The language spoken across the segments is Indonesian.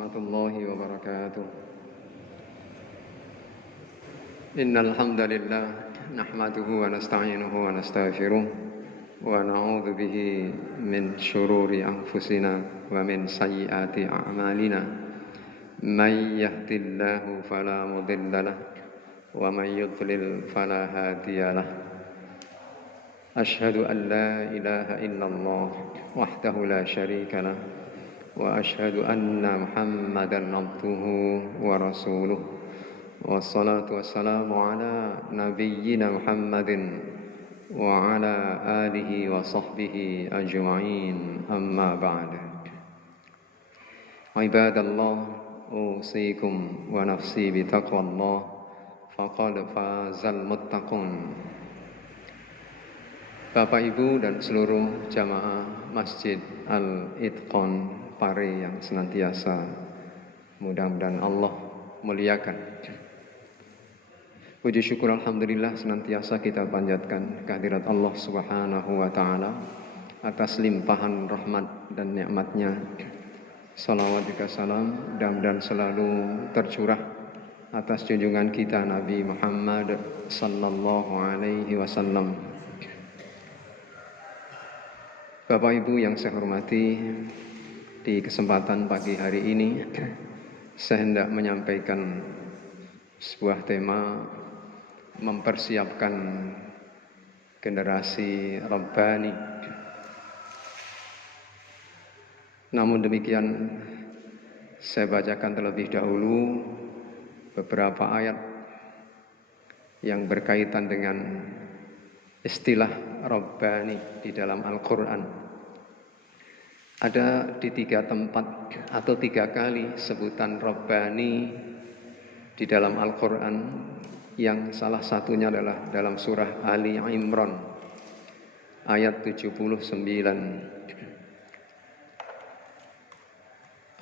warahmatullahi wabarakatuh. Innal hamdalillah nahmaduhu wa nasta'inuhu wa nastaghfiruh wa na'udzu bihi min shururi anfusina wa min sayyiati a'malina. May yahdihillahu fala mudilla lahu wa may yudlil fala hadiyalah. Asyhadu an la ilaha illallah wahdahu la syarika lah wa asyhadu anna Muhammadan abduhu wa rasuluh. Wassalatu wassalamu ala nabiyyina Muhammadin wa ala alihi wa sahbihi ajma'in, amma ba'd. Ibadallah, usikum wa nafsi bitaqwallah, faqad fazal muttaqun. Bapak Ibu dan seluruh jamaah Masjid Al-Itqan Pare yang senantiasa mudah-mudahan Allah muliakan. Puji syukur alhamdulillah senantiasa kita panjatkan kehadirat Allah Subhanahu wa taala atas limpahan rahmat dan nikmatnya. Salawat dan salam dan selalu tercurah atas junjungan kita Nabi Muhammad sallallahu alaihi wasallam. Bapak Ibu yang saya hormati, di kesempatan pagi hari ini saya hendak menyampaikan sebuah tema mempersiapkan generasi Rabbani. Namun demikian, saya bacakan terlebih dahulu beberapa ayat yang berkaitan dengan istilah Rabbani di dalam Al-Quran. Ada di 3 tempat atau 3 kali sebutan Rabbani di dalam Al-Quran, yang salah satunya adalah dalam surah Ali Imran ayat 79.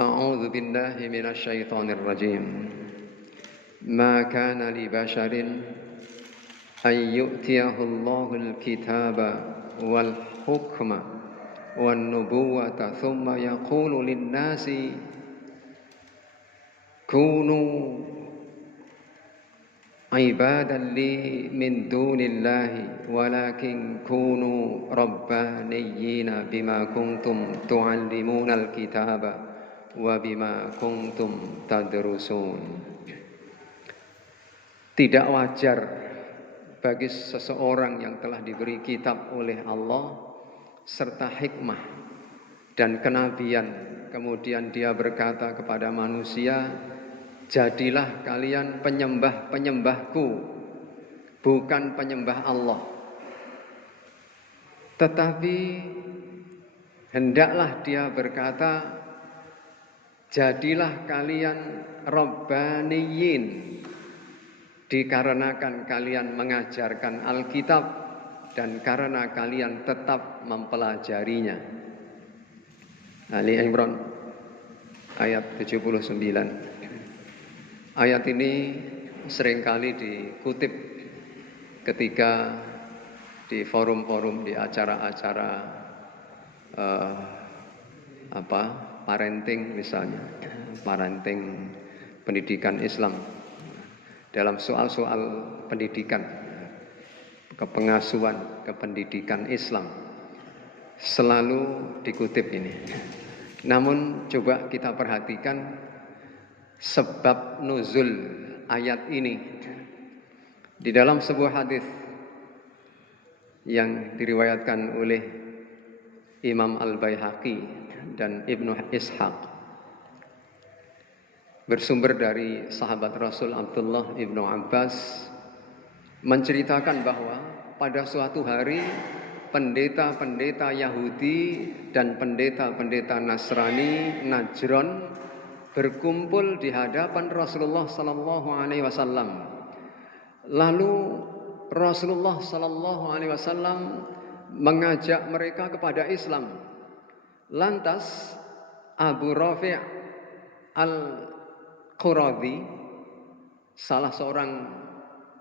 A'udzu billahi minasy syaithanir rajim. Ma kana li basharin ay yu'tiyahu Allahul kitaba wal hukma wan nubuwata thumma yaqulu lin-nasi kunu ibadan li min dunillahi walakin kunu rabbaniyina bima kuntum tu'allimunal kitaba wa bima kuntum tadrusun. Tidak wajar bagi seseorang yang telah diberi kitab oleh Allah serta hikmah dan kenabian, kemudian dia berkata kepada manusia, jadilah kalian penyembah-penyembahku, bukan penyembah Allah. Tetapi hendaklah dia berkata, jadilah kalian Rabbaniyin, dikarenakan kalian mengajarkan Alkitab dan karena kalian tetap mempelajarinya. Ali Imran ayat 79. Ayat ini seringkali dikutip ketika di forum-forum, di acara-acara parenting misalnya, parenting pendidikan Islam, dalam soal-soal pendidikan, kepengasuhan, kependidikan Islam, selalu dikutip ini. Namun coba kita perhatikan sebab nuzul ayat ini di dalam sebuah hadis yang diriwayatkan oleh Imam Al-Baihaqi dan Ibnu Ishaq, bersumber dari sahabat Rasul Abdullah Ibnu Abbas, menceritakan bahwa pada suatu hari pendeta-pendeta Yahudi dan pendeta-pendeta Nasrani Najran berkumpul di hadapan Rasulullah sallallahu alaihi wasallam. Lalu Rasulullah sallallahu alaihi wasallam mengajak mereka kepada Islam. Lantas Abu Rafi' Al-Quradhi, salah seorang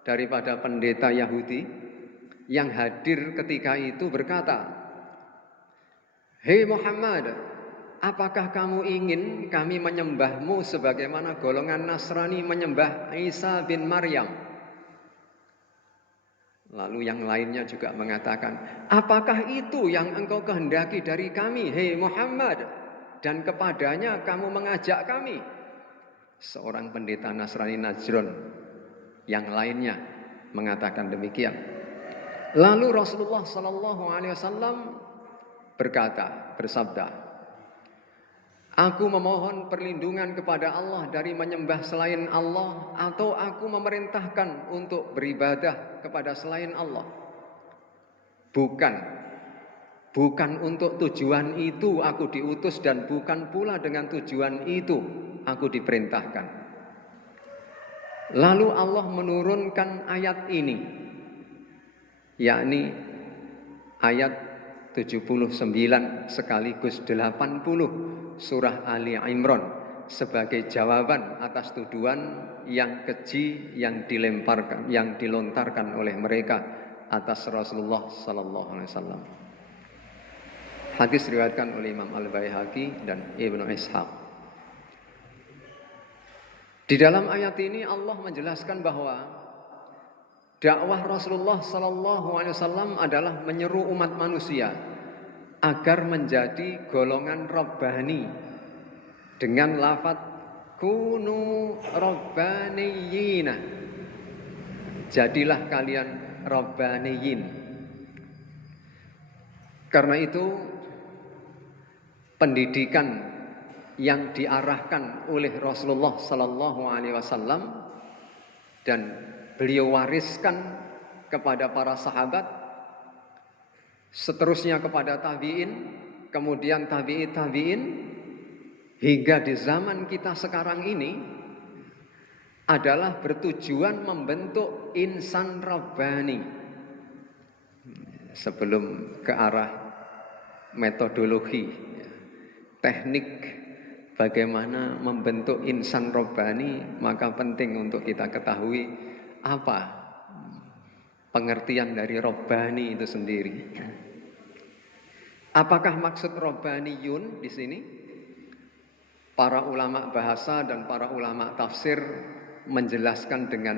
daripada pendeta Yahudi yang hadir ketika itu, berkata, "Hei Muhammad, apakah kamu ingin kami menyembahmu sebagaimana golongan Nasrani menyembah Isa bin Maryam? Lalu yang lainnya juga mengatakan, apakah itu yang engkau kehendaki dari kami, hei Muhammad? Dan kepadanya kamu mengajak kami. Seorang pendeta Nasrani Najran yang lainnya mengatakan demikian. Lalu Rasulullah SAW bersabda, aku memohon perlindungan kepada Allah dari menyembah selain Allah, atau aku memerintahkan untuk beribadah kepada selain Allah. Bukan untuk tujuan itu aku diutus, dan bukan pula dengan tujuan itu aku diperintahkan. Lalu Allah menurunkan ayat ini, yakni ayat 79 sekaligus 80 surah Ali Imran sebagai jawaban atas tuduhan yang keji yang dilontarkan oleh mereka atas Rasulullah sallallahu alaihi wasallam. Hadis diriwayatkan oleh Imam Al-Baihaqi dan Ibnu Ishaq. Di dalam ayat ini Allah menjelaskan bahwa dakwah Rasulullah sallallahu alaihi wasallam adalah menyeru umat manusia agar menjadi golongan Rabbani dengan lafaz kunu rabbaniyina. Jadilah kalian rabbaniyin. Karena itu pendidikan yang diarahkan oleh Rasulullah sallallahu alaihi wasallam dan beliau wariskan kepada para sahabat, seterusnya kepada tabi'in, kemudian tabi'in, hingga di zaman kita sekarang ini adalah bertujuan membentuk insan rabbani. Sebelum ke arah metodologi, teknik bagaimana membentuk insan rabbani, maka penting untuk kita ketahui apa pengertian dari rabbani itu sendiri. Apakah maksud rabbaniyun di sini? Para ulama bahasa dan para ulama tafsir menjelaskan dengan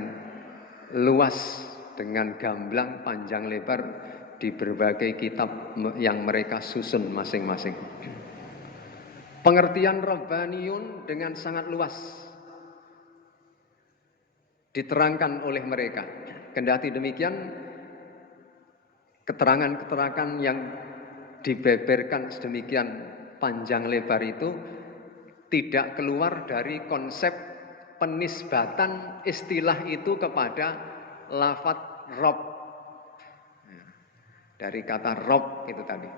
luas, dengan gamblang, panjang lebar di berbagai kitab yang mereka susun masing-masing. Pengertian rabbaniyun dengan sangat luas diterangkan oleh mereka. Kendati demikian, keterangan-keterangan yang dibeberkan sedemikian panjang lebar itu tidak keluar dari konsep penisbatan istilah itu kepada lafaz Rabb. Dari kata Rabb itu tadi.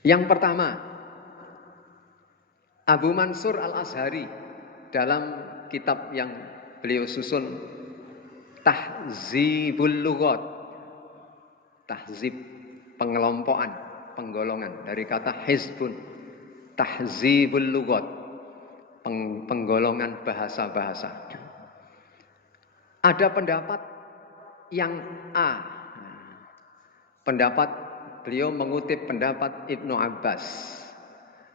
Yang pertama, Abu Mansur Al-Azhari dalam kitab yang beliau susun, Tahzibul Lughat, tahzib, pengelompokan, penggolongan dari kata hizbun, Tahzibul Lughat, penggolongan bahasa-bahasa. Ada pendapat yang A. Pendapat beliau mengutip pendapat Ibnu Abbas.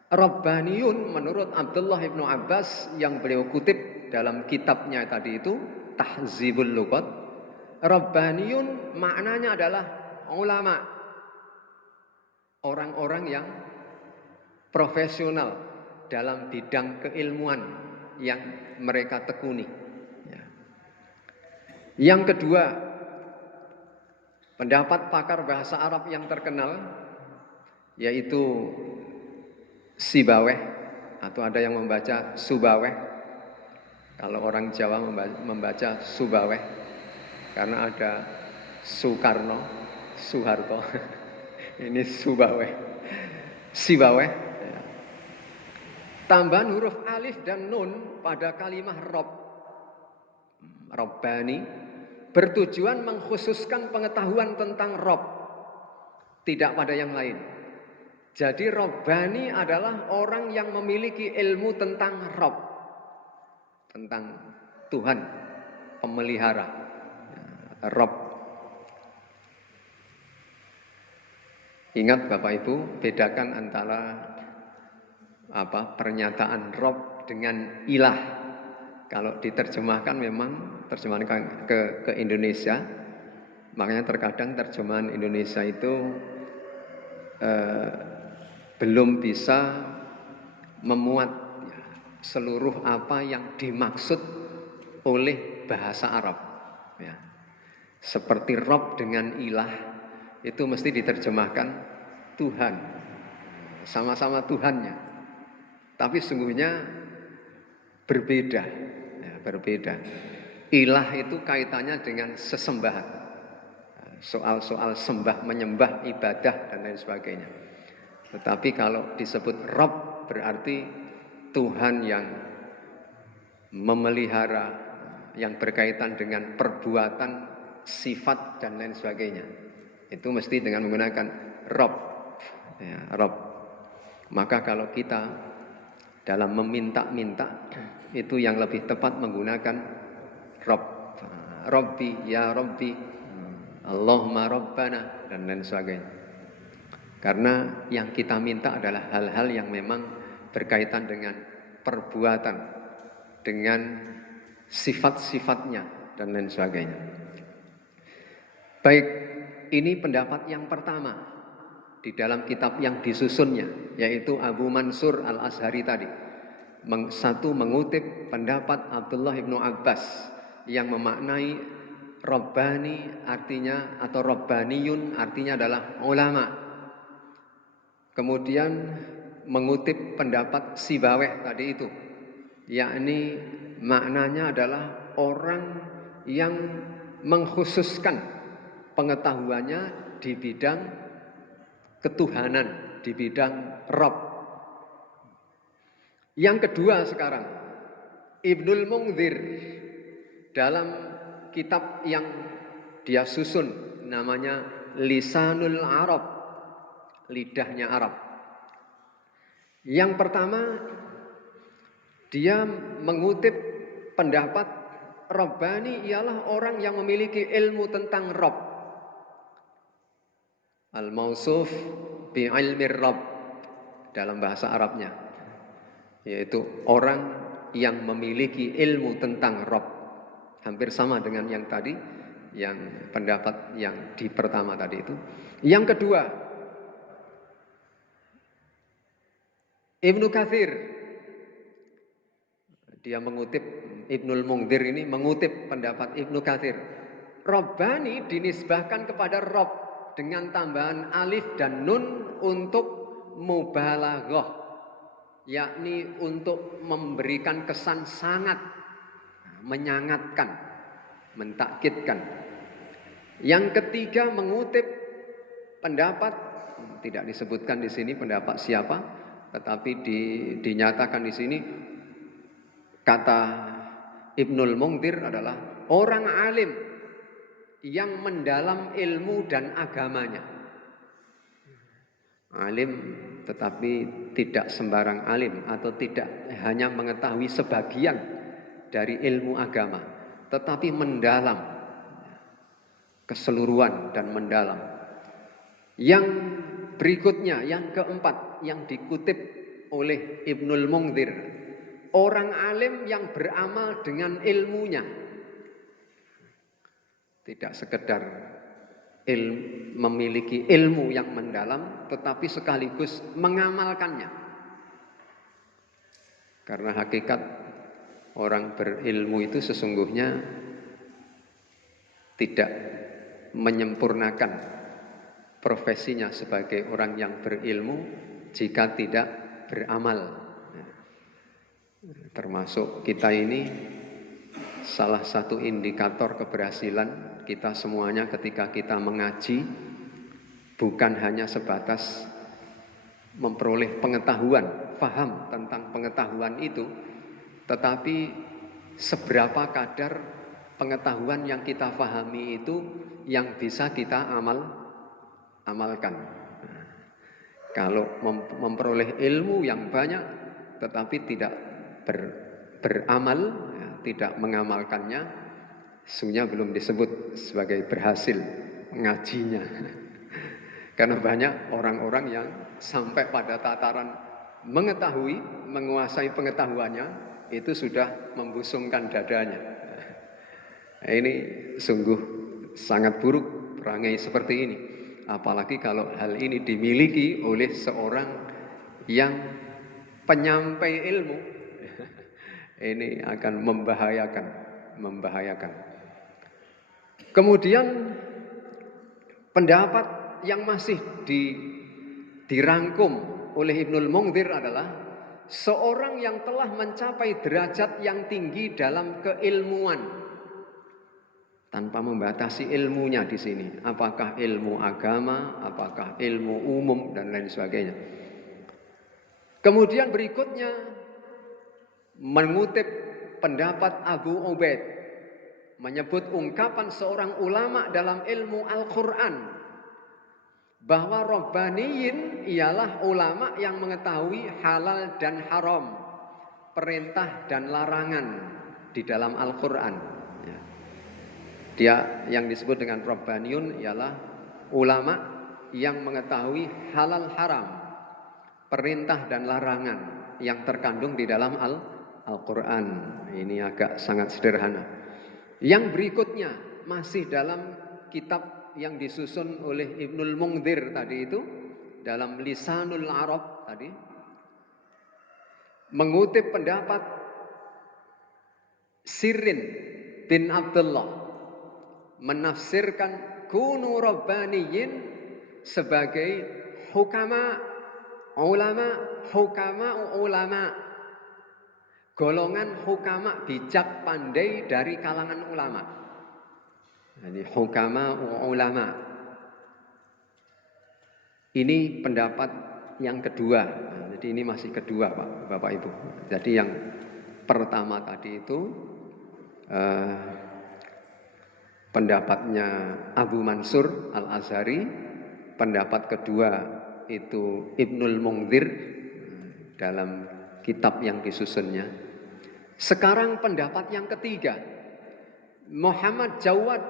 Rabbaniyun menurut Abdullah Ibnu Abbas yang beliau kutip dalam kitabnya tadi itu, Tahzibul Lughat. Rabbaniyun maknanya adalah ulama, orang-orang yang profesional dalam bidang keilmuan yang mereka tekuni. Yang kedua, pendapat pakar bahasa Arab yang terkenal yaitu Sibaweh, atau ada yang membaca Subaweh. Kalau orang Jawa membaca Subaweh karena ada Soekarno, Soeharto. Ini Subaweh, Sibaweh. Tambahan huruf alif dan nun pada kalimat Rabb, Rabbani, bertujuan mengkhususkan pengetahuan tentang Rabb, tidak pada yang lain. Jadi Rabbani adalah orang yang memiliki ilmu tentang Rabb, tentang Tuhan pemelihara, Rabb. Ingat Bapak Ibu, bedakan antara pernyataan Rob dengan ilah. Kalau diterjemahkan memang terjemahan ke Indonesia, makanya terkadang terjemahan Indonesia itu belum bisa memuat seluruh apa yang dimaksud oleh bahasa Arab. Ya. Seperti Rob dengan ilah itu mesti diterjemahkan Tuhan, sama-sama Tuhannya. Tapi sungguhnya berbeda, ya, berbeda. Ilah itu kaitannya dengan sesembahan, soal-soal sembah, menyembah, ibadah dan lain sebagainya. Tetapi kalau disebut Rob berarti Tuhan yang memelihara, yang berkaitan dengan perbuatan, sifat dan lain sebagainya. Itu mesti dengan menggunakan Rob, ya, Rob. Maka kalau kita dalam meminta-minta itu yang lebih tepat menggunakan Rob, Robbi, ya Robbi, Allahumma Rabbana dan lain sebagainya. Karena yang kita minta adalah hal-hal yang memang berkaitan dengan perbuatan, dengan sifat-sifatnya dan lain sebagainya. Baik, ini pendapat yang pertama di dalam kitab yang disusunnya, yaitu Abu Mansur Al-Azhari tadi. Satu mengutip pendapat Abdullah ibnu Abbas yang memaknai Rabbani artinya, atau Rabbaniyun artinya adalah ulama. Kemudian mengutip pendapat Sibaweh tadi itu, yakni maknanya adalah orang yang mengkhususkan pengetahuannya di bidang ketuhanan, di bidang Rabb. Yang kedua sekarang, Ibnul Munzir dalam kitab yang dia susun namanya Lisanul Arab, lidahnya Arab. Yang pertama, dia mengutip pendapat Rabbani ialah orang yang memiliki ilmu tentang Rabb. Al-Mausuf bi'ilmi Rabb dalam bahasa Arabnya, yaitu orang yang memiliki ilmu tentang Rabb. Hampir sama dengan yang tadi, yang pendapat yang di pertama tadi itu. Yang kedua, Ibnu Katsir, dia mengutip, Ibnul Munzir ini mengutip pendapat Ibnu Katsir. Rabbani dinisbahkan kepada Rabb dengan tambahan alif dan nun untuk mubalaghah, yakni untuk memberikan kesan sangat, menyangatkan, mentakkidkan. Yang ketiga mengutip pendapat, tidak disebutkan di sini pendapat siapa, tetapi dinyatakan di sini kata Ibnul Munzir adalah orang alim yang mendalam ilmu dan agamanya. Alim tetapi tidak sembarang alim, atau tidak hanya mengetahui sebagian dari ilmu agama, tetapi mendalam, keseluruhan dan mendalam. Yang berikutnya, yang keempat, yang dikutip oleh Ibnul Munzir, orang alim yang beramal dengan ilmunya, tidak sekedar memiliki ilmu yang mendalam, tetapi sekaligus mengamalkannya. Karena hakikat orang berilmu itu sesungguhnya tidak menyempurnakan profesinya sebagai orang yang berilmu jika tidak beramal. Termasuk kita ini, salah satu indikator keberhasilan kita semuanya ketika kita mengaji bukan hanya sebatas memperoleh pengetahuan, paham tentang pengetahuan itu, tetapi seberapa kadar pengetahuan yang kita pahami itu yang bisa kita amalkan. Kalau memperoleh ilmu yang banyak tetapi tidak beramal, ya, tidak mengamalkannya, sesungguhnya belum disebut sebagai berhasil ngajinya. Karena banyak orang-orang yang sampai pada tataran mengetahui, menguasai pengetahuannya, itu sudah membusungkan dadanya. Nah, ini sungguh sangat buruk perangai seperti ini. Apalagi kalau hal ini dimiliki oleh seorang yang penyampai ilmu. Ini akan membahayakan. Kemudian pendapat yang masih dirangkum oleh Ibnul Munzir adalah seorang yang telah mencapai derajat yang tinggi dalam keilmuan tanpa membatasi ilmunya di sini, apakah ilmu agama, apakah ilmu umum dan lain sebagainya. Kemudian berikutnya mengutip pendapat Abu Ubaid, menyebut ungkapan seorang ulama dalam ilmu Al-Quran bahwa Rabbaniyin ialah ulama yang mengetahui halal dan haram, perintah dan larangan di dalam Al-Quran. Dia yang disebut dengan Rabbaniyun ialah ulama yang mengetahui halal haram, perintah dan larangan yang terkandung di dalam Al-Quran. Ini agak sangat sederhana. Yang berikutnya masih dalam kitab yang disusun oleh Ibnul Munzir tadi itu, dalam Lisanul Arab tadi, mengutip pendapat Sirin bin Abdullah, menafsirkan kunu rabbaniyin sebagai hukama ulama, golongan hukama bijak pandai dari kalangan ulama. Ini hukama ulama. Ini pendapat yang kedua. Jadi ini masih kedua, Pak, Bapak Ibu. Jadi yang pertama tadi itu pendapatnya Abu Mansur Al-Azhari, pendapat kedua itu Ibnul Munzir dalam kitab yang disusunnya. Sekarang pendapat yang ketiga, Muhammad Jawad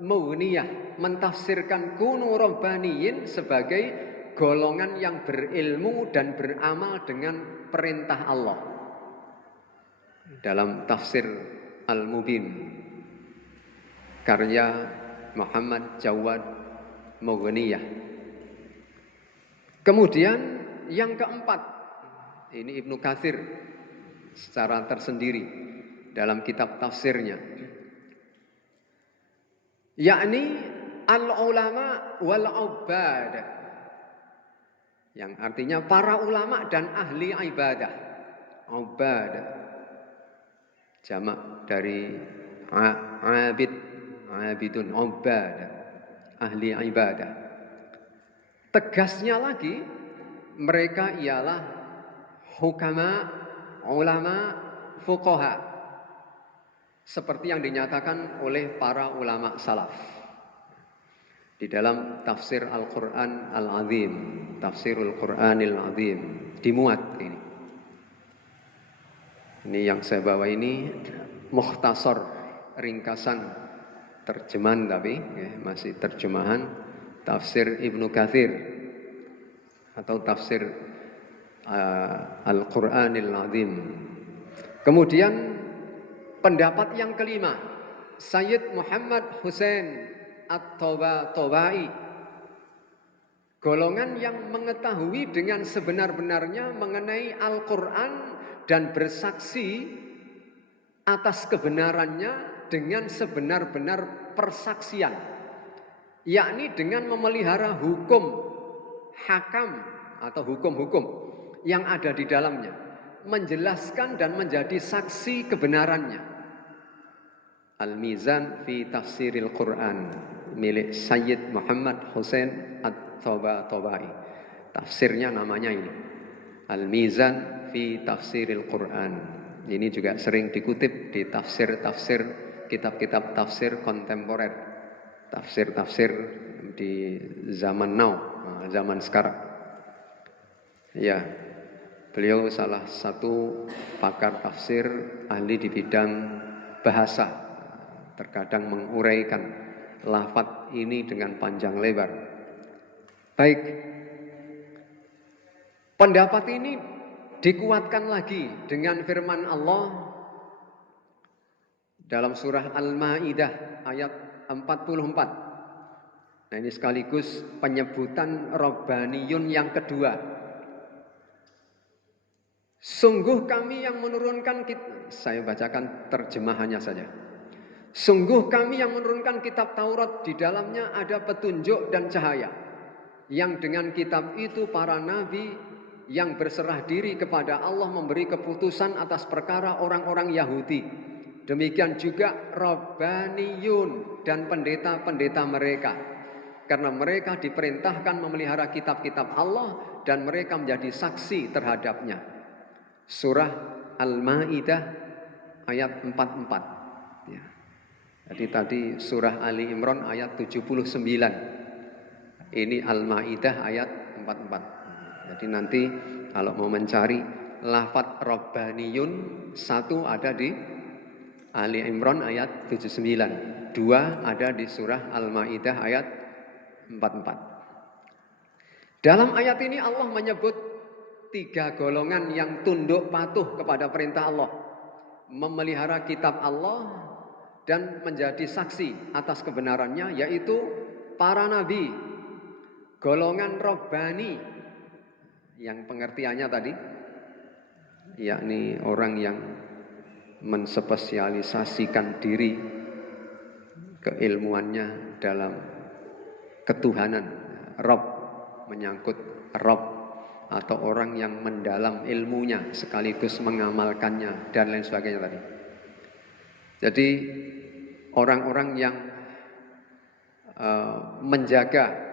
Mughniyah mentafsirkan kunu rabbaniyin sebagai golongan yang berilmu dan beramal dengan perintah Allah dalam tafsir Al-Mubin karya Muhammad Jawad Mughniyah. Kemudian yang keempat, ini Ibnu Katsir secara tersendiri dalam kitab tafsirnya, yakni al-ulama wal ubad, yang artinya para ulama dan ahli ibadah. Ubad jamak dari abidun, ubad, ahli ibadah. Tegasnya lagi, mereka ialah hukama, ulama, fuqaha, seperti yang dinyatakan oleh para ulama salaf di dalam tafsir Al-Quran Al-Azim, tafsirul Quranil Azim, dimuat ini. Ini yang saya bawa ini mukhtasar, ringkasan terjemahan, tapi masih terjemahan tafsir Ibnu Katsir atau tafsir Al-Quranil Azim. Kemudian pendapat yang kelima, Sayyid Muhammad Husain At-Tabatabai, golongan yang mengetahui dengan sebenar-benarnya mengenai Al-Quran dan bersaksi atas kebenarannya dengan sebenar-benar persaksian, yakni dengan memelihara hukum hakam atau hukum-hukum yang ada di dalamnya, menjelaskan dan menjadi saksi kebenarannya. Al-Mizan fi Tafsiril Quran milik Sayyid Muhammad Husain At-Tabatabai. Tafsirnya namanya ini, Al-Mizan fi Tafsiril Quran. Ini juga sering dikutip di tafsir-tafsir, kitab-kitab tafsir kontemporer, tafsir-tafsir di zaman now, zaman sekarang. Ya, beliau salah satu pakar tafsir, ahli di bidang bahasa, terkadang menguraikan lafaz ini dengan panjang lebar. Baik, pendapat ini dikuatkan lagi dengan firman Allah dalam surah Al-Maidah ayat 44. Nah, ini sekaligus penyebutan Rabbaniyun yang kedua. Sungguh kami yang menurunkan saya bacakan terjemahannya saja. Sungguh kami yang menurunkan kitab Taurat, di dalamnya ada petunjuk dan cahaya. Yang dengan kitab itu para nabi yang berserah diri kepada Allah memberi keputusan atas perkara orang-orang Yahudi. Demikian juga Rabbaniyun dan pendeta-pendeta mereka. Karena mereka diperintahkan memelihara kitab-kitab Allah dan mereka menjadi saksi terhadapnya. Surah Al-Maidah ayat 44. Ya. Jadi tadi surah Ali Imran ayat 79. Ini Al-Maidah ayat 44. Jadi nanti kalau mau mencari lafadz Rabbaniyun, satu ada di Ali Imran ayat 79. Dua ada di surah Al-Maidah ayat 44. Dalam ayat ini Allah menyebut 3 golongan yang tunduk patuh kepada perintah Allah, memelihara kitab Allah dan menjadi saksi atas kebenarannya, yaitu para nabi, golongan Rabbani yang pengertiannya tadi yakni orang yang menspesialisasikan diri keilmuannya dalam ketuhanan. Rabb menyangkut Rabb, atau orang yang mendalam ilmunya sekaligus mengamalkannya dan lain sebagainya tadi. Jadi orang-orang yang menjaga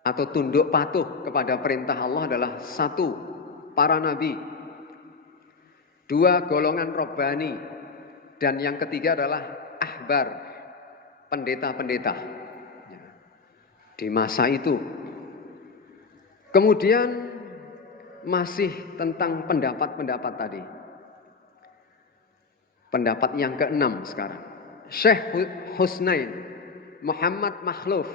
atau tunduk patuh kepada perintah Allah adalah satu, para nabi. Dua, golongan Rabbani. Dan yang ketiga adalah ahbar, pendeta-pendeta di masa itu. Kemudian masih tentang pendapat-pendapat tadi. Pendapat yang keenam sekarang. Syekh Husnain Muhammad Makhluf.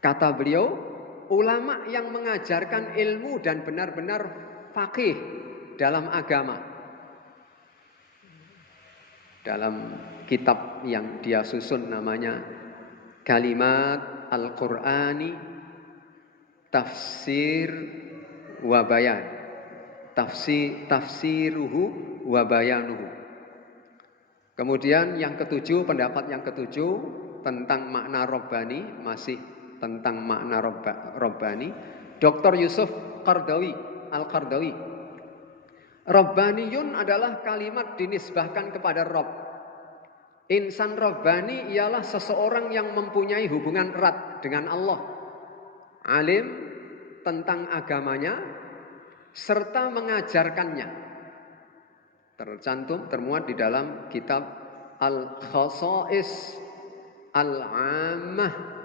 Kata beliau, ulama yang mengajarkan ilmu dan benar-benar faqih dalam agama. Dalam kitab yang dia susun namanya Kalimat Al-Qur'ani Tafsir wa Bayan. Tafsiruhu wa bayanuhu. Kemudian yang ketujuh, pendapat yang ketujuh tentang makna Rabbani, masih tentang makna Rabbani, Dr. Yusuf Qardawi, Al-Qardawi. Rabbaniyun adalah kalimat dinisbahkan kepada Rabb. Insan Rabbani ialah seseorang yang mempunyai hubungan erat dengan Allah, alim tentang agamanya, serta mengajarkannya. Termuat di dalam kitab Al-Khasa'is Al-Ammah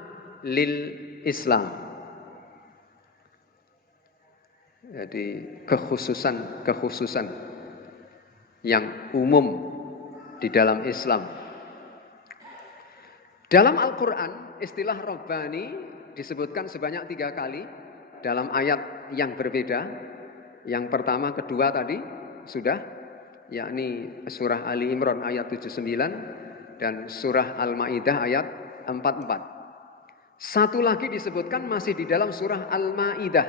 Lil Islam. Jadi kekhususan yang umum di dalam Islam. Dalam Al-Quran, istilah Rabbani disebutkan sebanyak 3 kali dalam ayat yang berbeda. Yang pertama, kedua tadi sudah, yakni surah Ali Imran ayat 79 dan surah Al-Maidah ayat 44. Satu lagi disebutkan masih di dalam surah Al-Maidah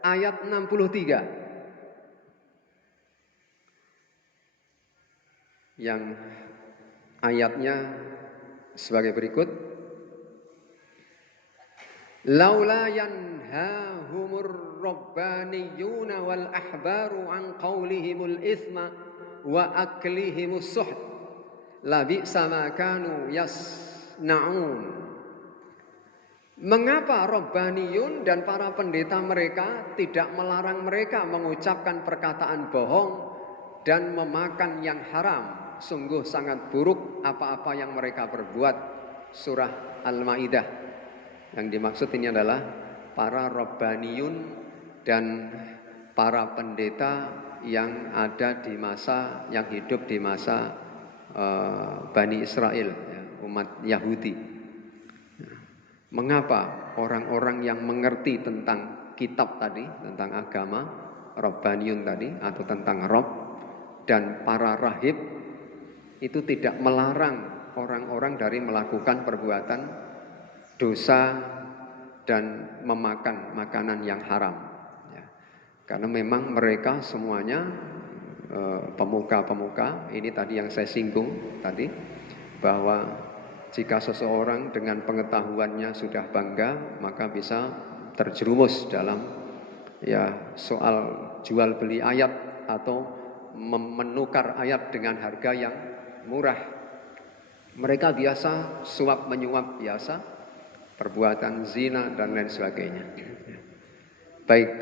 ayat 63. Yang ayatnya sebagai berikut. Laula yanhahumur rabbaniyuna wal ahbaru an qaulihimul itsma wa aklihimus suht labi'sa ma kanu yasna'un. Mengapa Rabbaniyun dan para pendeta mereka tidak melarang mereka mengucapkan perkataan bohong dan memakan yang haram? Sungguh sangat buruk apa-apa yang mereka perbuat. Surah Al-Maidah. Yang dimaksud ini adalah para Rabbaniyun dan para pendeta yang ada di masa, yang hidup di masa Bani Israel, umat Yahudi. Mengapa orang-orang yang mengerti tentang kitab tadi, tentang agama, Rabbaniyun tadi, atau tentang Rob, dan para rahib, itu tidak melarang orang-orang dari melakukan perbuatan dosa dan memakan makanan yang haram. Ya. Karena memang mereka semuanya pemuka-pemuka, ini tadi yang saya singgung tadi, bahwa jika seseorang dengan pengetahuannya sudah bangga, maka bisa terjerumus dalam soal jual beli ayat atau menukar ayat dengan harga yang murah. Mereka biasa suap menyuap biasa, perbuatan zina dan lain sebagainya. Baik,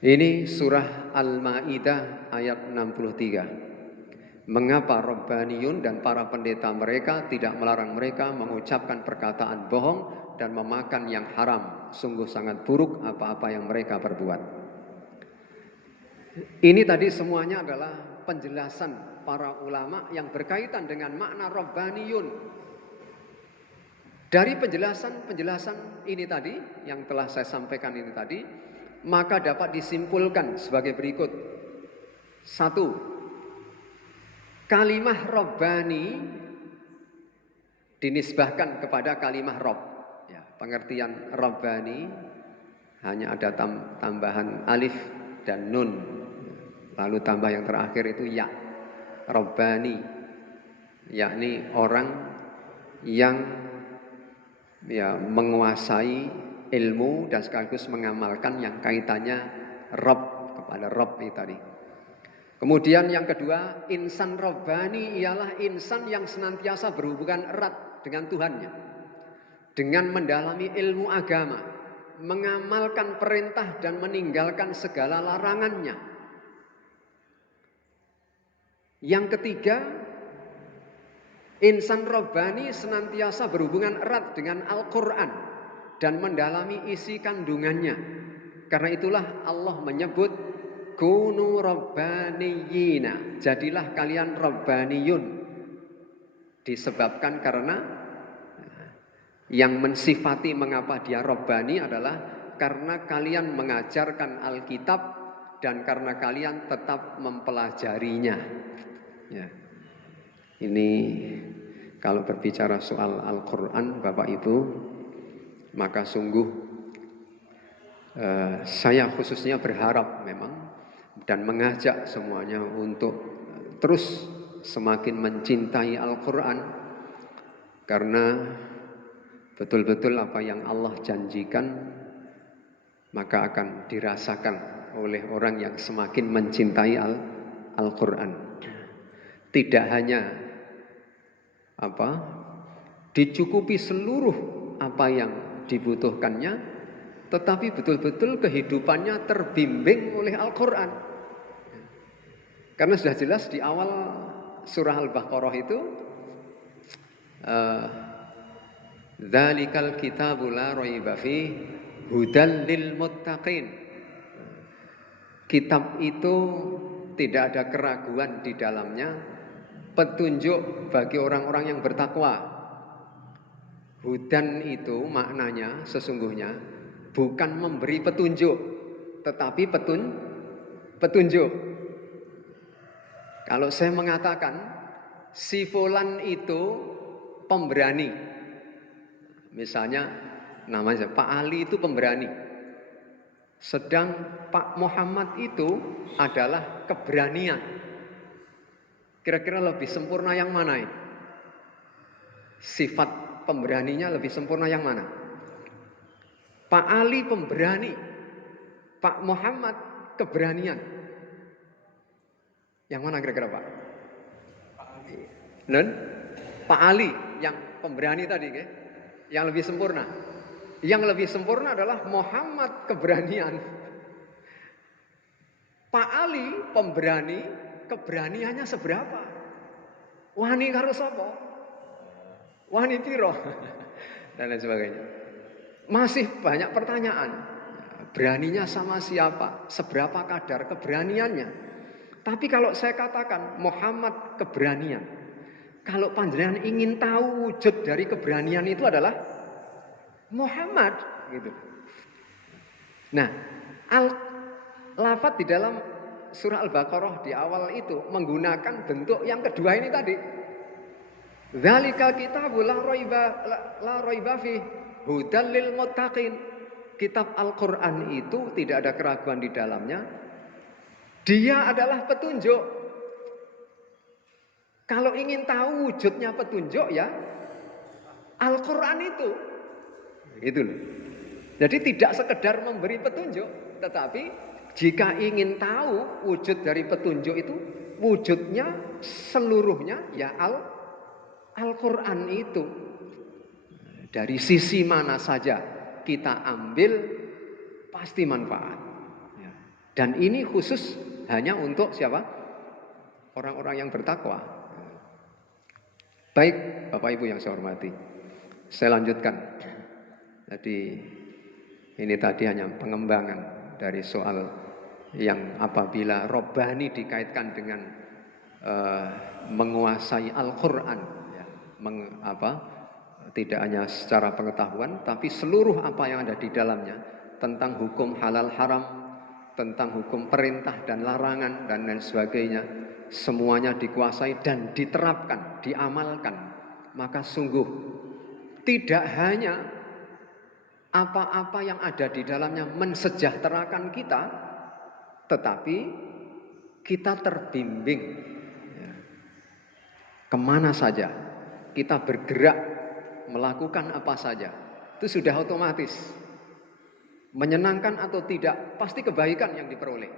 ini surah Al-Maidah ayat 63. Mengapa Rabbaniyun dan para pendeta mereka tidak melarang mereka mengucapkan perkataan bohong dan memakan yang haram? Sungguh sangat buruk apa-apa yang mereka perbuat. Ini tadi semuanya adalah penjelasan para ulama yang berkaitan dengan makna Rabbaniyun. Dari penjelasan ini tadi, yang telah saya sampaikan ini tadi, maka dapat disimpulkan sebagai berikut. 1. Kalimah Rabbani dinisbahkan kepada kalimah Rabb. Ya, pengertian Rabbani hanya ada tambahan alif dan nun. Lalu tambah yang terakhir itu ya. Rabbani, yakni orang yang menguasai ilmu dan sekaligus mengamalkan yang kaitannya Rabb, kepada Rabb itu tadi. Kemudian yang kedua, insan Rabbani ialah insan yang senantiasa berhubungan erat dengan Tuhannya, dengan mendalami ilmu agama, mengamalkan perintah dan meninggalkan segala larangannya. Yang ketiga, insan Rabbani senantiasa berhubungan erat dengan Al-Quran dan mendalami isi kandungannya. Karena itulah Allah menyebut kunu rabbaniyina, jadilah kalian rabbaniyun. Disebabkan karena yang mensifati mengapa dia rabbani adalah karena kalian mengajarkan Alkitab dan karena kalian tetap mempelajarinya. Ya. Ini kalau berbicara soal Al-Quran Bapak Ibu, maka sungguh saya khususnya berharap memang dan mengajak semuanya untuk terus semakin mencintai Al-Quran, karena betul-betul apa yang Allah janjikan maka akan dirasakan oleh orang yang semakin mencintai Al-Quran. Tidak hanya dicukupi seluruh apa yang dibutuhkannya, tetapi betul-betul kehidupannya terbimbing oleh Al-Quran. Karena sudah jelas di awal surah Al-Baqarah itu, dzalikal kitabu la raiba fihi hudal lil muttaqin. Kitab itu tidak ada keraguan di dalamnya, petunjuk bagi orang-orang yang bertakwa. Hudan itu maknanya sesungguhnya bukan memberi petunjuk, tetapi petunjuk. Kalau saya mengatakan si fulan itu pemberani, misalnya namanya Pak Ali itu pemberani, sedang Pak Muhammad itu adalah keberanian. Kira-kira lebih sempurna yang mana ini? Sifat pemberaninya lebih sempurna yang mana? Pak Ali pemberani, Pak Muhammad keberanian. Yang mana kira-kira Pak? Pak Ali. Dan Pak Ali yang pemberani tadi, yang lebih sempurna. Yang lebih sempurna adalah Muhammad keberanian. Pak Ali pemberani, keberaniannya seberapa? Wani karo sapa? Wani piro? Dan lain sebagainya. Masih banyak pertanyaan. Beraninya sama siapa? Seberapa kadar keberaniannya? Tapi kalau saya katakan Muhammad keberanian, kalau panjenengan ingin tahu wujud dari keberanian itu adalah Muhammad gitu. Nah, lafadz di dalam surah Al-Baqarah di awal itu menggunakan bentuk yang kedua ini tadi. Dzalikal kitabul la raiba fi hudal lil muttaqin. Kitab Al-Qur'an itu tidak ada keraguan di dalamnya. Dia adalah petunjuk. Kalau ingin tahu wujudnya petunjuk ya Al-Qur'an itu. Itu loh. Jadi tidak sekedar memberi petunjuk, tetapi jika ingin tahu wujud dari petunjuk itu, wujudnya seluruhnya ya Al-Quran itu. Dari sisi mana saja kita ambil, pasti manfaat. Dan ini khusus hanya untuk siapa? Orang-orang yang bertakwa. Baik, Bapak Ibu yang saya hormati. Saya lanjutkan. Jadi ini tadi hanya pengembangan dari soal yang apabila Robbani dikaitkan dengan menguasai Al-Quran, ya, tidak hanya secara pengetahuan, tapi seluruh apa yang ada di dalamnya tentang hukum halal haram, tentang hukum perintah dan larangan dan lain sebagainya, semuanya dikuasai dan diterapkan, diamalkan, maka sungguh tidak hanya apa-apa yang ada di dalamnya mensejahterakan kita, tetapi kita terbimbing kemana saja, kita bergerak melakukan apa saja, itu sudah otomatis. Menyenangkan atau tidak, pasti kebaikan yang diperoleh.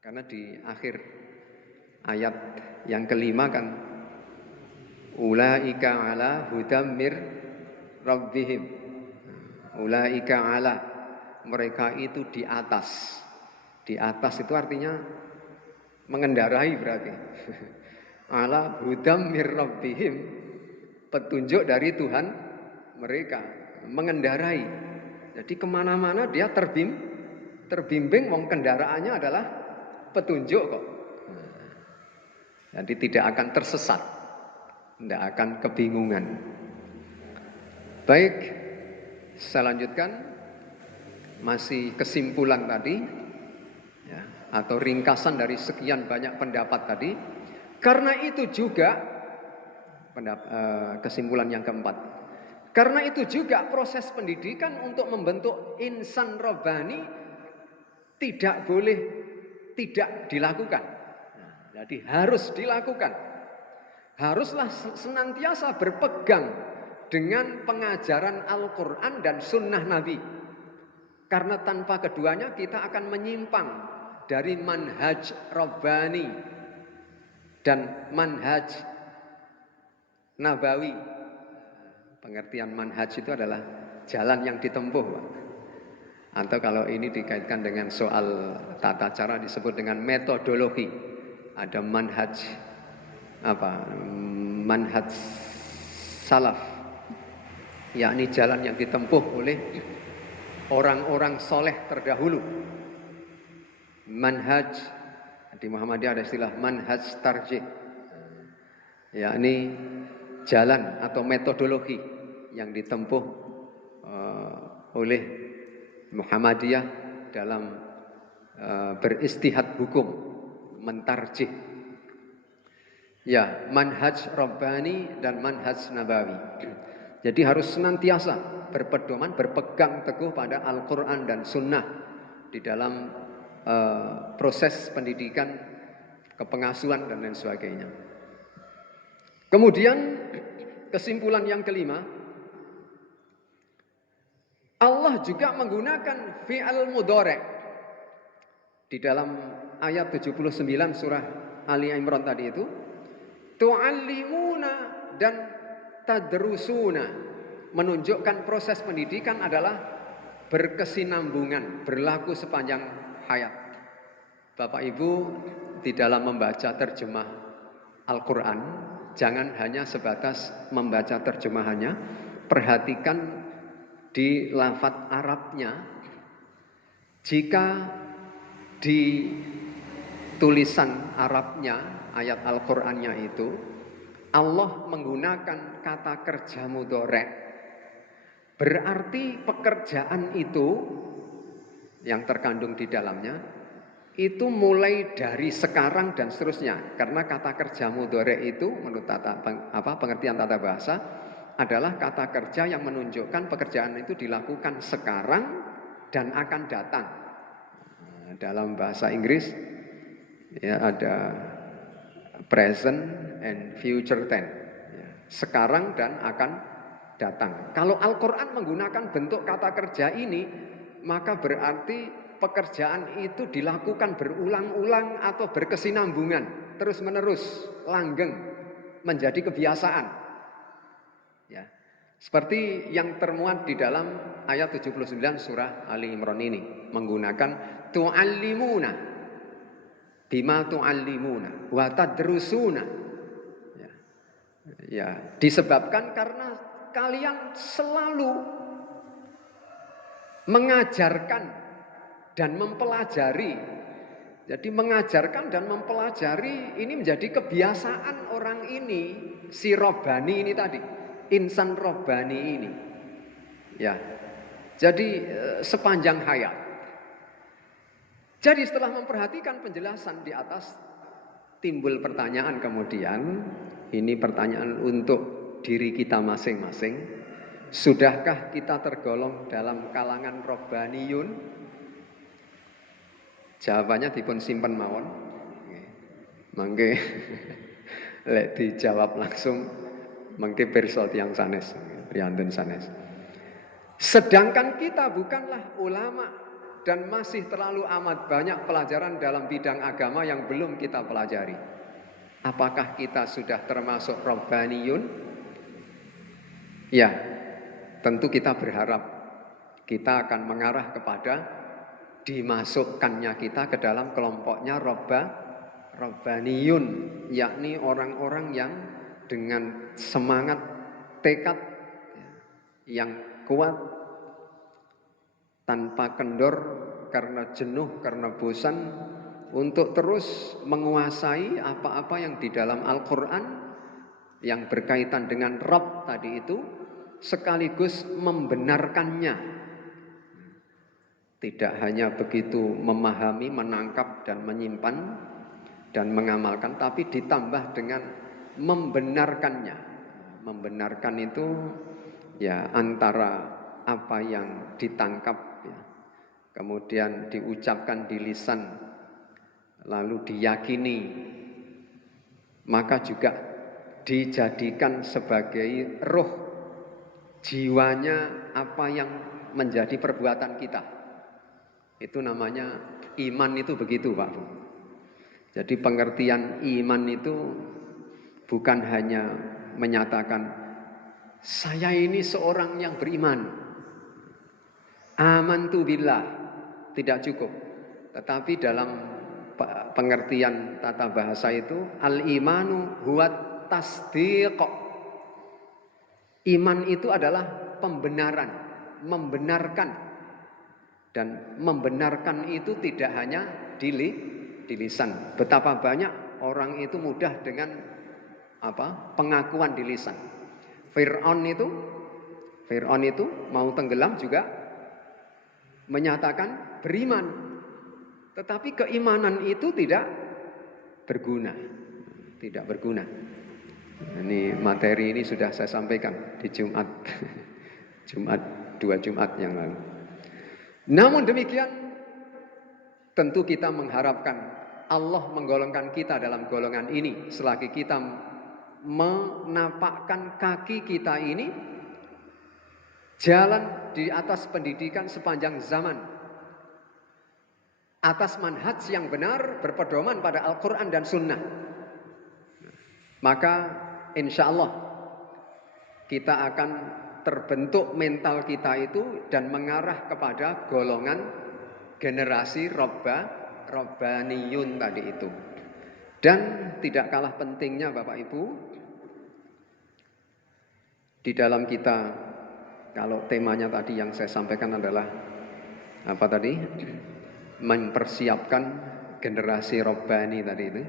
Karena di akhir ayat yang kelima kan, ulaika ala hudam mir rabbihim. Ulaika ala, mereka itu di atas. Di atas itu artinya mengendarai berarti. Ala hudam mir rabbihim, petunjuk dari Tuhan mereka, mengendarai. Jadi kemana-mana dia terbimbing, wong kendaraannya adalah petunjuk kok. Jadi tidak akan tersesat, tidak akan kebingungan. Baik, saya lanjutkan. Masih kesimpulan tadi ya, atau ringkasan dari sekian banyak pendapat tadi. Karena itu juga kesimpulan yang keempat, karena itu juga proses pendidikan untuk membentuk insan robbani tidak boleh tidak dilakukan. Jadi harus dilakukan. Haruslah senantiasa berpegang dengan pengajaran Al-Quran dan Sunnah Nabi. Karena tanpa keduanya kita akan menyimpang dari manhaj Rabbani dan manhaj Nabawi. Pengertian manhaj itu adalah jalan yang ditempuh. Atau kalau ini dikaitkan dengan soal tata cara disebut dengan metodologi. Ada manhaj manhaj salaf, yakni jalan yang ditempuh oleh orang-orang soleh terdahulu. Manhaj, di Muhammadiyah ada istilah manhaj tarjih, yakni jalan atau metodologi yang ditempuh oleh Muhammadiyah dalam beristihad hukum, mentarjih. Ya, manhaj Rabbani dan manhaj Nabawi. Jadi harus senantiasa berpedoman, berpegang teguh pada Al-Quran dan Sunnah di dalam proses pendidikan, kepengasuhan dan lain sebagainya. Kemudian kesimpulan yang kelima, Allah juga menggunakan fi'al mudhari' di dalam ayat 79 surah Ali Imran tadi itu, tu'allimuna dan tadrusuna, menunjukkan proses pendidikan adalah berkesinambungan, berlaku sepanjang hayat. Bapak Ibu, di dalam membaca terjemah Al-Quran, jangan hanya sebatas membaca terjemahannya, perhatikan di lafadz Arabnya. Jika di tulisan Arabnya, ayat Al-Qur'annya itu, Allah menggunakan kata kerja mudhari', Berarti pekerjaan itu yang terkandung di dalamnya itu mulai dari sekarang dan seterusnya. Karena kata kerja mudhari itu menurut pengertian tata bahasa adalah kata kerja yang menunjukkan pekerjaan itu dilakukan sekarang dan akan datang. Dalam bahasa Inggris ya ada present and future tense. Sekarang dan akan datang. Kalau Al-Quran menggunakan bentuk kata kerja ini, maka berarti pekerjaan itu dilakukan berulang-ulang atau berkesinambungan, terus-menerus, langgeng, menjadi kebiasaan. Ya. Seperti yang termuat di dalam ayat 79 surah Ali Imran ini, menggunakan tu'allimuna bima tu'allimuna wa tadrusuna. Ya, disebabkan karena kalian selalu mengajarkan dan mempelajari. Jadi mengajarkan dan mempelajari ini menjadi kebiasaan orang ini, si Robbani ini tadi, insan Robbani ini. Ya. Jadi sepanjang hayat. Jadi setelah memperhatikan penjelasan di atas, timbul pertanyaan kemudian, ini pertanyaan untuk diri kita masing-masing. Sudahkah kita tergolong dalam kalangan Robbaniyun? Jawabannya dipun simpen mawon. Mangke lek dijawab langsung mangke pirsa tiyang sanes, priyantun sanes. Sedangkan kita bukanlah ulama dan masih terlalu amat banyak pelajaran dalam bidang agama yang belum kita pelajari. Apakah kita sudah termasuk Robbaniyun? Ya, tentu kita berharap kita akan mengarah kepada dimasukkannya kita ke dalam kelompoknya Robbaniyun, yakni orang-orang yang dengan semangat, tekad yang kuat, tanpa kendor karena jenuh, karena bosan, untuk terus menguasai apa-apa yang di dalam Al-Quran yang berkaitan dengan Rabb tadi itu, sekaligus membenarkannya. Tidak hanya begitu memahami, menangkap dan menyimpan dan mengamalkan, tapi ditambah dengan membenarkannya. Membenarkan itu ya antara apa yang ditangkap ya, kemudian diucapkan di lisan, lalu diyakini, maka juga dijadikan sebagai roh jiwanya apa yang menjadi perbuatan kita. Itu namanya iman, itu begitu Pak Bu. Jadi pengertian iman itu bukan hanya menyatakan saya ini seorang yang beriman, amantu billah, tidak cukup. Tetapi dalam pengertian tata bahasa itu al-imanu huwa tasdiq. Iman itu adalah pembenaran, membenarkan. Dan membenarkan itu tidak hanya di lisan. Betapa banyak orang itu mudah dengan pengakuan di lisan. Fir'aun itu mau tenggelam juga menyatakan beriman. Tetapi keimanan itu tidak berguna. Tidak berguna. Ini materi ini sudah saya sampaikan di Jumat 2 Jumat yang lalu. Namun demikian, tentu kita mengharapkan Allah menggolongkan kita dalam golongan ini selagi kita menapakkan kaki kita ini jalan di atas pendidikan sepanjang zaman, atas manhaj yang benar berpedoman pada Al-Quran dan Sunnah. Maka insya Allah kita akan terbentuk mental kita itu dan mengarah kepada golongan generasi Robbaniyun tadi itu. Dan tidak kalah pentingnya Bapak Ibu, di dalam kita, kalau temanya tadi yang saya sampaikan adalah apa tadi? Mempersiapkan generasi Robbani tadi itu.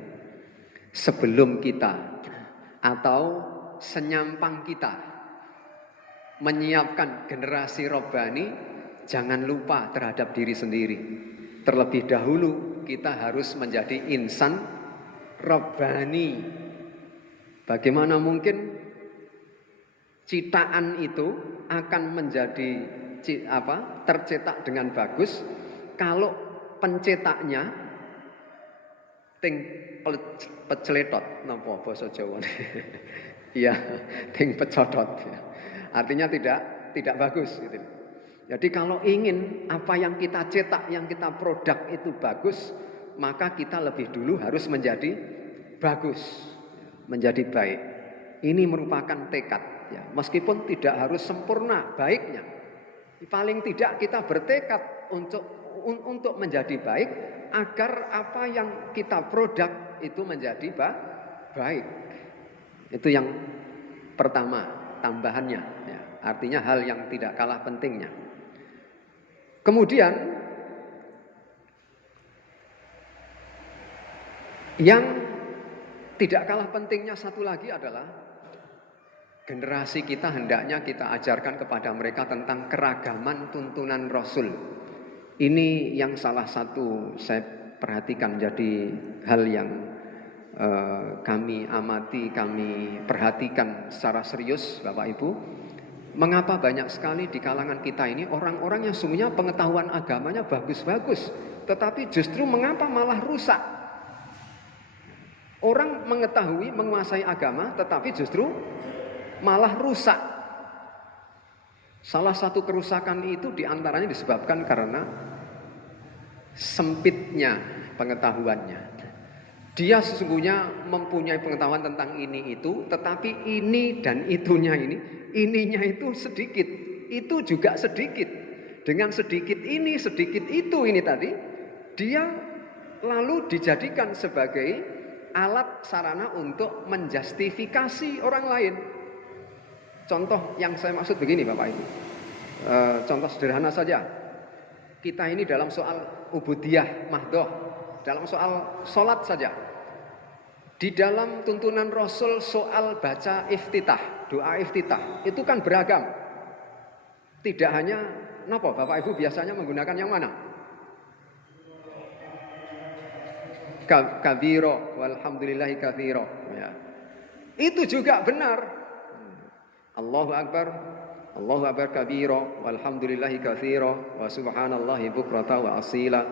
Sebelum kita atau senyampang kita menyiapkan generasi Rabbani, jangan lupa terhadap diri sendiri. Terlebih dahulu kita harus menjadi insan Rabbani. Bagaimana mungkin ciptaan itu akan menjadi tercetak dengan bagus kalau pencetaknya ting peceletot napa basa Jawa. Iya, ting pecotot. Artinya tidak bagus gitu. Jadi kalau ingin apa yang kita cetak, yang kita produk itu bagus, maka kita lebih dulu harus menjadi bagus, menjadi baik. Ini merupakan tekad ya. Meskipun tidak harus sempurna baiknya. Paling tidak kita bertekad untuk menjadi baik agar apa yang kita produk itu menjadi baik. Itu yang pertama, tambahannya ya. Artinya hal yang tidak kalah pentingnya. Kemudian yang tidak kalah pentingnya satu lagi adalah generasi kita hendaknya kita ajarkan kepada mereka tentang keragaman tuntunan Rasul. Ini yang salah satu saya perhatikan jadi hal yang kami amati, kami perhatikan secara serius Bapak Ibu. Mengapa banyak sekali di kalangan kita ini orang-orang yang sungguhnya pengetahuan agamanya bagus-bagus, tetapi justru mengapa malah rusak? Orang mengetahui, menguasai agama, tetapi justru malah rusak. Salah satu kerusakan itu diantaranya disebabkan karena sempitnya pengetahuannya. Dia sesungguhnya mempunyai pengetahuan tentang ini itu, tetapi ini dan itunya ininya itu sedikit, itu juga sedikit. Dengan sedikit ini, sedikit itu ini tadi, dia lalu dijadikan sebagai alat sarana untuk menjustifikasi orang lain. Contoh yang saya maksud begini Bapak Ibu, contoh sederhana saja. Kita ini dalam soal ubudiyah mahdoh, dalam soal sholat saja. Di dalam tuntunan Rasul soal baca iftitah, doa iftitah, itu kan beragam. Tidak hanya, kenapa Bapak Ibu biasanya menggunakan yang mana? Kabiro, walhamdulillahi kathiro. Ya. Itu juga benar. Allahu Akbar kabiro, walhamdulillahi kathiro, wa subhanallahi bukrata wa asila.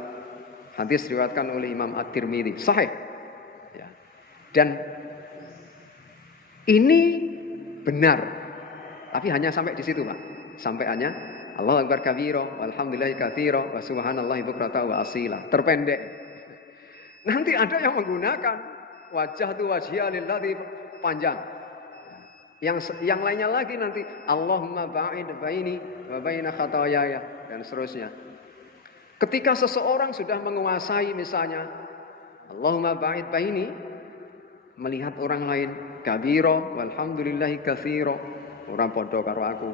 Hadis diriwayatkan oleh Imam At-Tirmidzi, sahih. Ya. Dan ini benar, tapi hanya sampai di situ Pak. Sampai hanya Allahu Akbar kabiro, walhamdulillahi kathiro, wa subhanallahi bukrata wa asila. Terpendek. Nanti ada yang menggunakan wajah tu wajhiya lillazi panjang. Yang lainnya lagi nanti Allahumma ba'id baini wa baina khataayaya dan seterusnya. Ketika seseorang sudah menguasai misalnya Allahumma ba'id baini, melihat orang lain kabiro walhamdulillahi katsiro, orang podo karo aku,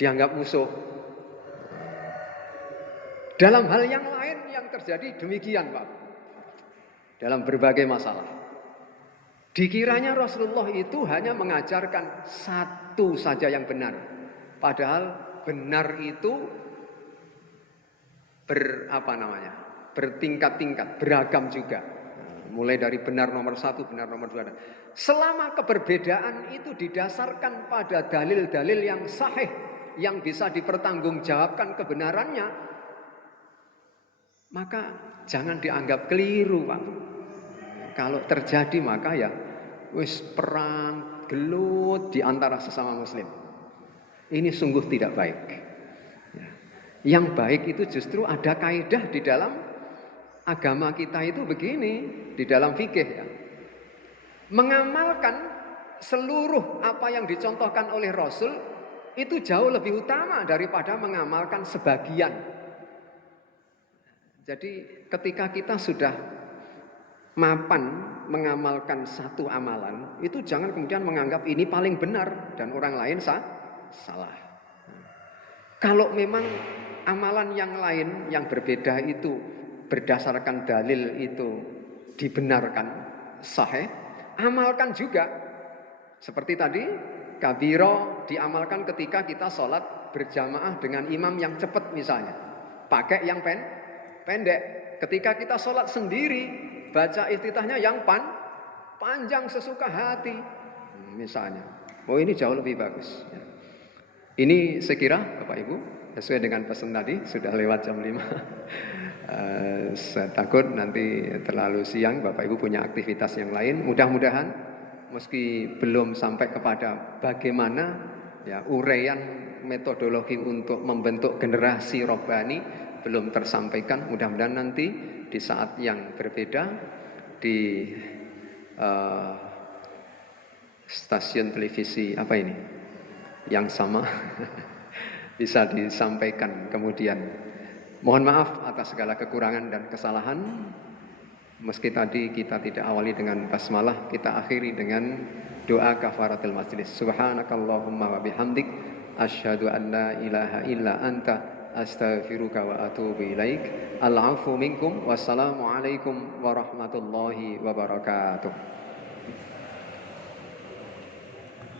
dianggap musuh. Dalam hal yang lain yang terjadi demikian Pak, dalam berbagai masalah. Dikiranya Rasulullah itu hanya mengajarkan satu saja yang benar, padahal benar itu bertingkat-tingkat, beragam juga. Mulai dari benar nomor 1, benar nomor 2. Selama keberbedaan itu didasarkan pada dalil-dalil yang sahih, yang bisa dipertanggungjawabkan kebenarannya, maka jangan dianggap keliru Pak. Kalau terjadi maka ya wis perang gelut di antara sesama muslim. Ini sungguh tidak baik. Yang baik itu justru ada kaidah di dalam agama kita itu begini, di dalam fikih ya. Mengamalkan seluruh apa yang dicontohkan oleh Rasul itu jauh lebih utama daripada mengamalkan sebagian. Jadi ketika kita sudah mapan mengamalkan satu amalan, itu jangan kemudian menganggap ini paling benar dan orang lain salah. Kalau memang amalan yang lain yang berbeda itu berdasarkan dalil itu dibenarkan sahih, amalkan juga. Seperti tadi kabiro diamalkan ketika kita sholat berjamaah dengan imam yang cepat misalnya. Pakai yang pendek. Ketika kita sholat sendiri, baca iftitahnya yang panjang sesuka hati. Misalnya. Oh, ini jauh lebih bagus. Ini saya kira Bapak Ibu, sesuai dengan pesan tadi, sudah lewat jam 5. Saya takut nanti terlalu siang, Bapak Ibu punya aktivitas yang lain. Mudah-mudahan meski belum sampai kepada bagaimana ya uraian metodologi untuk membentuk generasi robbani belum tersampaikan. Mudah-mudahan nanti di saat yang berbeda di stasiun televisi apa ini yang sama bisa disampaikan kemudian. Mohon maaf atas segala kekurangan dan kesalahan. Meski tadi kita tidak awali dengan basmalah, kita akhiri dengan doa kafaratul majlis. Subhanakallahumma wa bihamdik asyhadu an la ilaha illa anta astaghfiruka wa atubu ilaik. Al-'afwu minkum. Wassalamualaikum warahmatullahi wabarakatuh.